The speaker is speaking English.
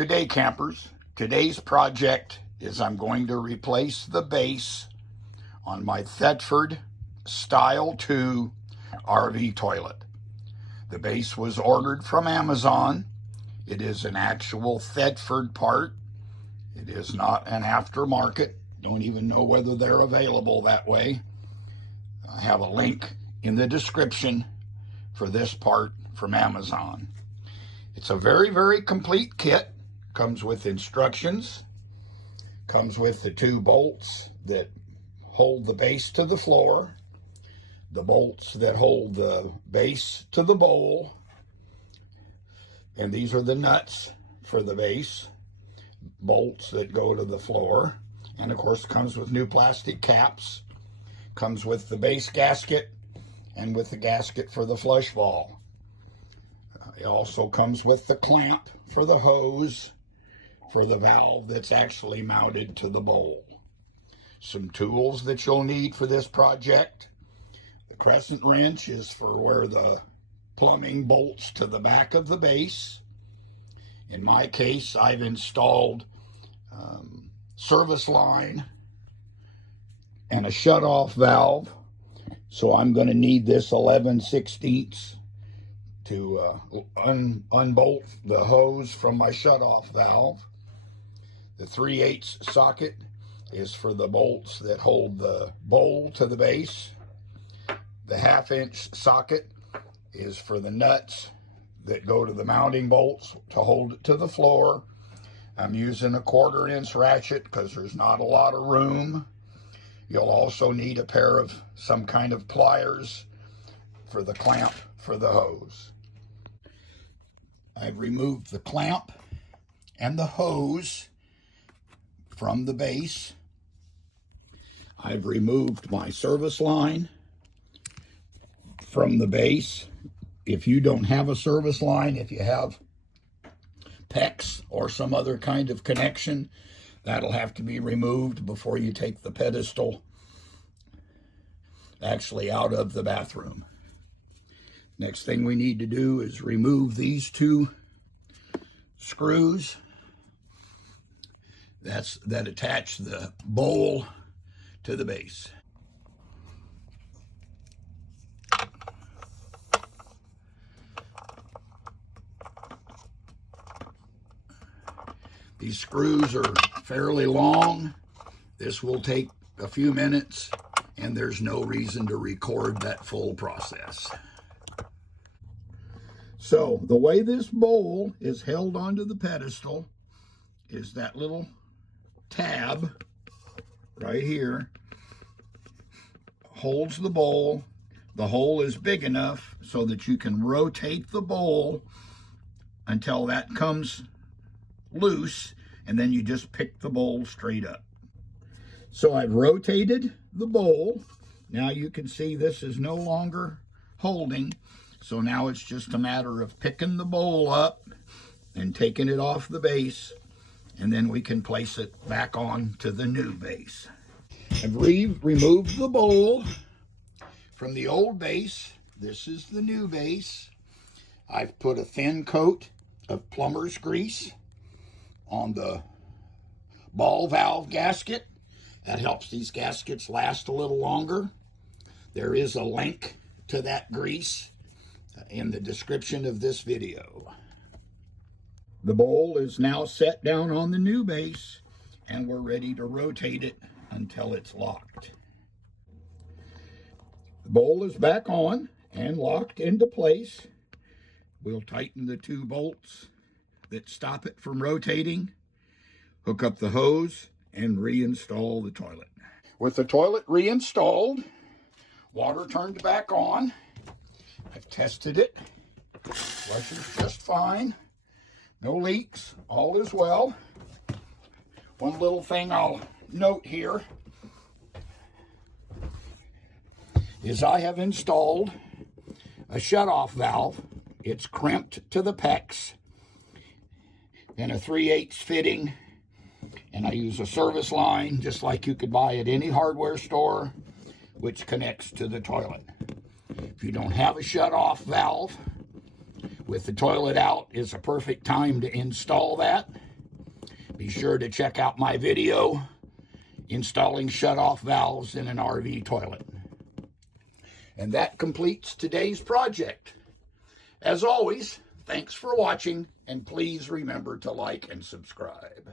Good day, campers. Today's project is I'm going to replace the base on my Thetford Style 2 RV toilet. The base was ordered from Amazon. It is an actual Thetford part. It is not an aftermarket. Don't even know whether they're available that way. I have a link in the description for this part from Amazon. It's a very, very complete kit. Comes with instructions, comes with the 2 bolts that hold the base to the floor, the bolts that hold the base to the bowl, and these are the nuts for the base, bolts that go to the floor, and of course comes with new plastic caps, comes with the base gasket, and with the gasket for the flush ball. It also comes with the clamp for the hose, for the valve that's actually mounted to the bowl. Some tools that you'll need for this project. The crescent wrench is for where the plumbing bolts to the back of the base. In my case, I've installed service line and a shut-off valve. So I'm going to need this 11/16 to unbolt the hose from my shut-off valve. The 3/8 socket is for the bolts that hold the bowl to the base. The 1/2-inch socket is for the nuts that go to the mounting bolts to hold it to the floor. I'm using a 1/4-inch ratchet because there's not a lot of room. You'll also need a pair of some kind of pliers for the clamp for the hose. I've removed the clamp and the hose from the base. I've removed my service line from the base. If you don't have a service line, if you have PEX or some other kind of connection, that'll have to be removed before you take the pedestal actually out of the bathroom. Next thing we need to do is remove these 2 screws that attach the bowl to the base. These screws are fairly long. This will take a few minutes, and there's no reason to record that full process. So the way this bowl is held onto the pedestal is that little tab right here holds the bowl. The hole is big enough so that you can rotate the bowl until that comes loose, and then you just pick the bowl straight up. So I've rotated the bowl. Now you can see this is no longer holding. So now it's just a matter of picking the bowl up and taking it off the base, and then we can place it back on to the new base. I've removed the bowl from the old base. This is the new base. I've put a thin coat of plumber's grease on the ball valve gasket. That helps these gaskets last a little longer. There is a link to that grease in the description of this video. The bowl is now set down on the new base, and we're ready to rotate it until it's locked. The bowl is back on and locked into place. We'll tighten the 2 bolts that stop it from rotating, hook up the hose, and reinstall the toilet. With the toilet reinstalled, water turned back on, I've tested it. Flushes just fine. No leaks. All is well. One little thing I'll note here is I have installed a shut-off valve. It's crimped to the PEX and a 3/8 fitting, and I use a service line just like you could buy at any hardware store, which connects to the toilet. If you don't have a shut-off valve, with the toilet out is a perfect time to install that. Be sure to check out my video, installing shutoff valves in an RV toilet. And that completes today's project. As always, thanks for watching, and please remember to like and subscribe.